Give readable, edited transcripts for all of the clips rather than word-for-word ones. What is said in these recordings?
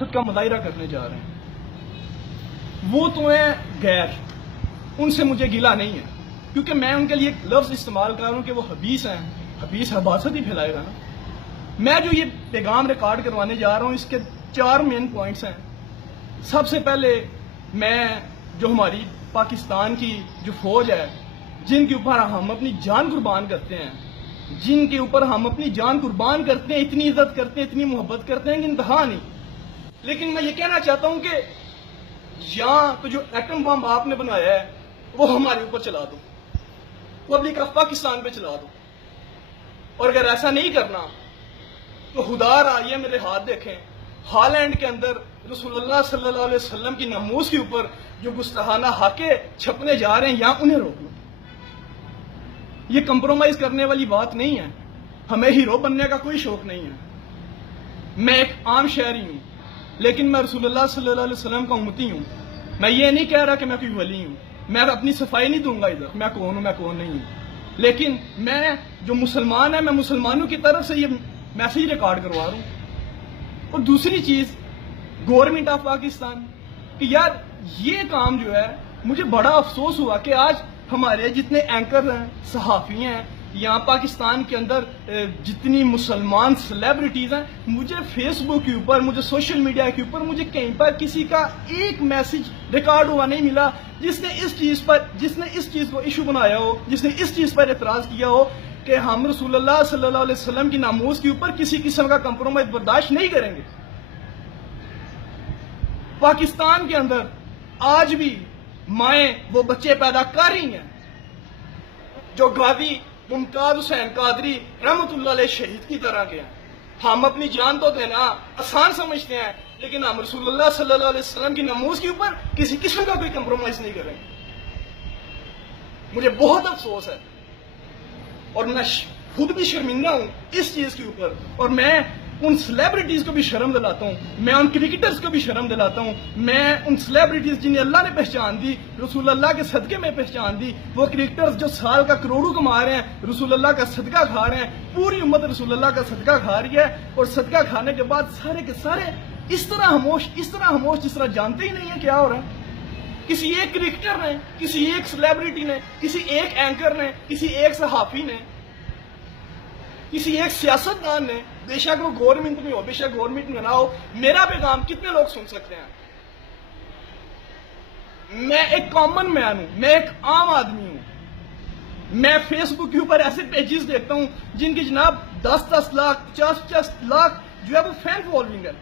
خود کا مظاہرہ کرنے جا رہے ہیں، وہ تو ہیں غیر، ان سے مجھے گلا نہیں ہے، کیونکہ میں ان کے لیے ایک لفظ استعمال کر رہا ہوں کہ وہ حبیث ہیں، حبیث حباست ہی پھیلائے گا نا۔ میں جو یہ پیغام ریکارڈ کروانے جا رہا ہوں، اس کے 4 مین پوائنٹس ہیں۔ سب سے پہلے میں جو ہماری پاکستان کی جو فوج ہے، جن کے اوپر ہم اپنی جان قربان کرتے ہیں، جن کے اوپر ہم اپنی جان قربان کرتے ہیں، اتنی عزت کرتے ہیں، اتنی محبت کرتے ہیں کہ انتہا نہیں، لیکن میں یہ کہنا چاہتا ہوں کہ یہاں تو جو ایٹم بم آپ نے بنایا ہے وہ ہمارے اوپر چلا دو، پبلک آف پاکستان پہ چلا دو، اور اگر ایسا نہیں کرنا تو خدا را یہ میرے ہاتھ دیکھیں، ہالینڈ کے اندر رسول اللہ صلی اللہ علیہ وسلم کی ناموس کے اوپر جو گستاخانہ حاکے چھپنے جا رہے ہیں، یہاں انہیں روک لو۔ یہ کمپرومائز کرنے والی بات نہیں ہے، ہمیں ہیرو بننے کا کوئی شوق نہیں ہے۔ میں ایک عام شہری ہوں، لیکن میں رسول اللہ صلی اللہ علیہ وسلم کا امتی ہوں۔ میں یہ نہیں کہہ رہا کہ میں کوئی ولی ہوں، میں اپنی صفائی نہیں دوں گا ادھر میں کون ہوں میں کون نہیں ہوں، لیکن میں جو مسلمان ہے، میں مسلمانوں کی طرف سے یہ میسیج ریکارڈ کروا رہا ہوں۔ اور دوسری چیز گورنمنٹ آف پاکستان کہ یار یہ کام جو ہے، مجھے بڑا افسوس ہوا کہ آج ہمارے جتنے اینکر ہیں، صحافی ہیں، یہاں پاکستان کے اندر جتنی مسلمان سیلیبریٹیز ہیں، مجھے فیس بک کے اوپر، مجھے سوشل میڈیا کے اوپر، مجھے کہیں پر کسی کا ایک میسج ریکارڈ ہوا نہیں ملا جس نے اس چیز کو ایشو بنایا ہو، جس نے اس چیز پر اعتراض کیا ہو کہ ہم رسول اللہ صلی اللہ علیہ وسلم کی ناموس کے اوپر کسی قسم کا کمپرومائز برداشت نہیں کریں گے۔ پاکستان کے اندر آج بھی مائیں وہ بچے پیدا کر رہی ہیں جو غازی ممتاز حسین قادری رحمت اللہ علیہ شہید کی طرح کے ہیں۔ ہم اپنی جان تو دینا آسان سمجھتے ہیں، لیکن ہم رسول اللہ صلی اللہ علیہ وسلم کی ناموس کے اوپر کسی قسم کا کوئی کمپرومائز نہیں کریں گے۔ مجھے بہت افسوس ہے، اور میں خود بھی شرمندہ ہوں اس چیز کے اوپر، اور میں ان سیلیبریٹیز کو بھی شرم دلاتا ہوں، میں ان کرکٹرز کو بھی شرم دلاتا ہوں، میں ان سیلیبریٹیز جنہیں اللہ نے پہچان دی، رسول اللہ کے صدقے میں پہچان دی، وہ کرکٹرز جو سال کا کروڑوں کما رہے ہیں، رسول اللہ کا صدقہ کھا رہے ہیں، پوری امت رسول اللہ کا صدقہ کھا رہی ہے، اور صدقہ کھانے کے بعد سارے کے سارے اس طرح خاموش جس طرح جانتے ہی نہیں ہیں کیا ہو رہا ہے۔ کسی ایک کرکٹر نے، کسی ایک سیلیبریٹی نے، کسی ایک اینکر نے، کسی ایک صحافی نے، کسی ایک سیاستدان نے، بے شک وہ گورنمنٹ میں ہو، بے شک گورنمنٹ میں نہ ہو، میرا پیغام کتنے لوگ سن سکتے ہیں؟ میں ایک کامن مین ہوں، میں ایک عام آدمی ہوں۔ میں فیس بک کے اوپر ایسے پیجز دیکھتا ہوں جن کی جناب 10 لاکھ 50 لاکھ جو ہے وہ فین فالوئنگ ہے۔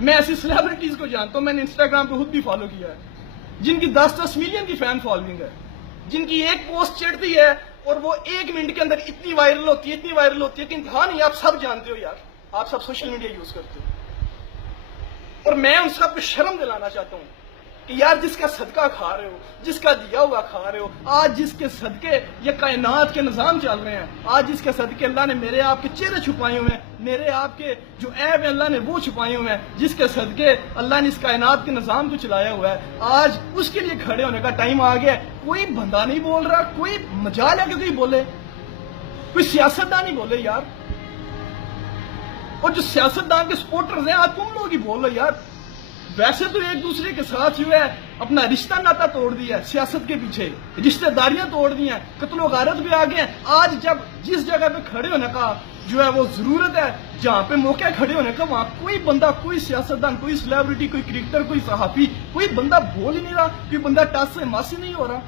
میں ایسی سیلیبریٹیز کو جانتا ہوں، میں نے انسٹاگرام پہ خود بھی فالو کیا ہے، جن کی 10 ملین کی فین فالوئنگ ہے، جن کی ایک پوسٹ چڑھتی ہے اور وہ 1 منٹ کے اندر اتنی وائرل ہوتی ہے کہ انتہا نہیں۔ آپ سب جانتے ہو یار، آپ سب سوشل میڈیا یوز کرتے ہو، اور میں ان سب کو شرم دلانا چاہتا ہوں کہ یار جس کا صدقہ کھا رہے ہو، جس کا دیا ہوا کھا رہے ہو، آج جس کے صدقے یہ کائنات کے نظام چل رہے ہیں، آج جس کے صدقے اللہ نے میرے آپ کے چہرے چھپائے ہوئے ہیں، میرے آپ کے جو عیب ہیں اللہ نے وہ چھپائے ہوئے ہیں، جس کے صدقے اللہ نے اس کائنات کے نظام کو چلایا ہوا ہے، آج اس کے لیے کھڑے ہونے کا ٹائم آ گیا ہے۔ کوئی بندہ نہیں بول رہا، کوئی مجال ہے کہ کوئی بولے، کوئی سیاستدان نہیں بولے یار، اور جو سیاستدان کے سپورٹرز ہیں آج تم لوگ ہی بول رہے یار۔ ویسے تو ایک دوسرے کے ساتھ جو ہے اپنا رشتہ ناتا توڑ دیا ہے، سیاست کے پیچھے رشتہ داریاں توڑ دی ہیں، قتل و غارت بھی آ گئے ہیں۔ آج جب جس جگہ پہ کھڑے ہونے کا جو ہے وہ ضرورت ہے، جہاں پہ موقع ہے کھڑے ہونے کا، وہاں کوئی بندہ، کوئی سیاستدان، کوئی سیلیبریٹی، کوئی کرکٹر، کوئی صحافی، کوئی بندہ بول ہی نہیں رہا، کوئی بندہ ٹس سے ماسی نہیں ہو رہا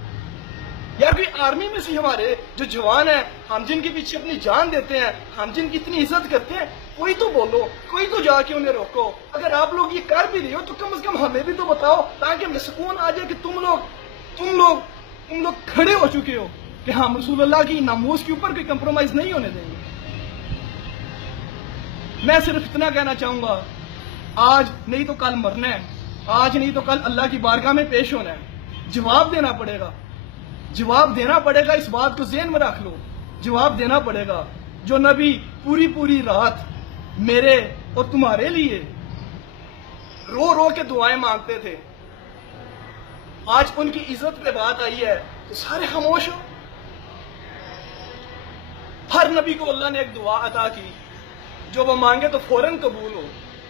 یار۔ کوئی آرمی میں سے ہمارے جو جوان ہیں، ہم جن کے پیچھے اپنی جان دیتے ہیں، ہم جن کی اتنی عزت کرتے ہیں، کوئی تو بولو، کوئی تو جا کے انہیں روکو۔ اگر آپ لوگ یہ کر بھی رہے ہو تو کم از کم ہمیں بھی تو بتاؤ، تاکہ ہمیں سکون آ جائے کہ تم لوگ کھڑے ہو چکے ہو کہ ہم رسول اللہ کی ناموس کے اوپر کوئی کمپرومائز نہیں ہونے دیں گے۔ میں صرف اتنا کہنا چاہوں گا، آج نہیں تو کل مرنا ہے، آج نہیں تو کل اللہ کی بارگاہ میں پیش ہونا ہے، جواب دینا پڑے گا، جواب دینا پڑے گا۔ اس بات کو ذہن میں رکھ لو، جواب دینا پڑے گا۔ جو نبی پوری رات میرے اور تمہارے لیے رو رو کے دعائیں مانگتے تھے، آج ان کی عزت پہ بات آئی ہے تو سارے خاموش ہو۔ ہر نبی کو اللہ نے ایک دعا عطا کی جو وہ مانگے تو فوراً قبول ہو،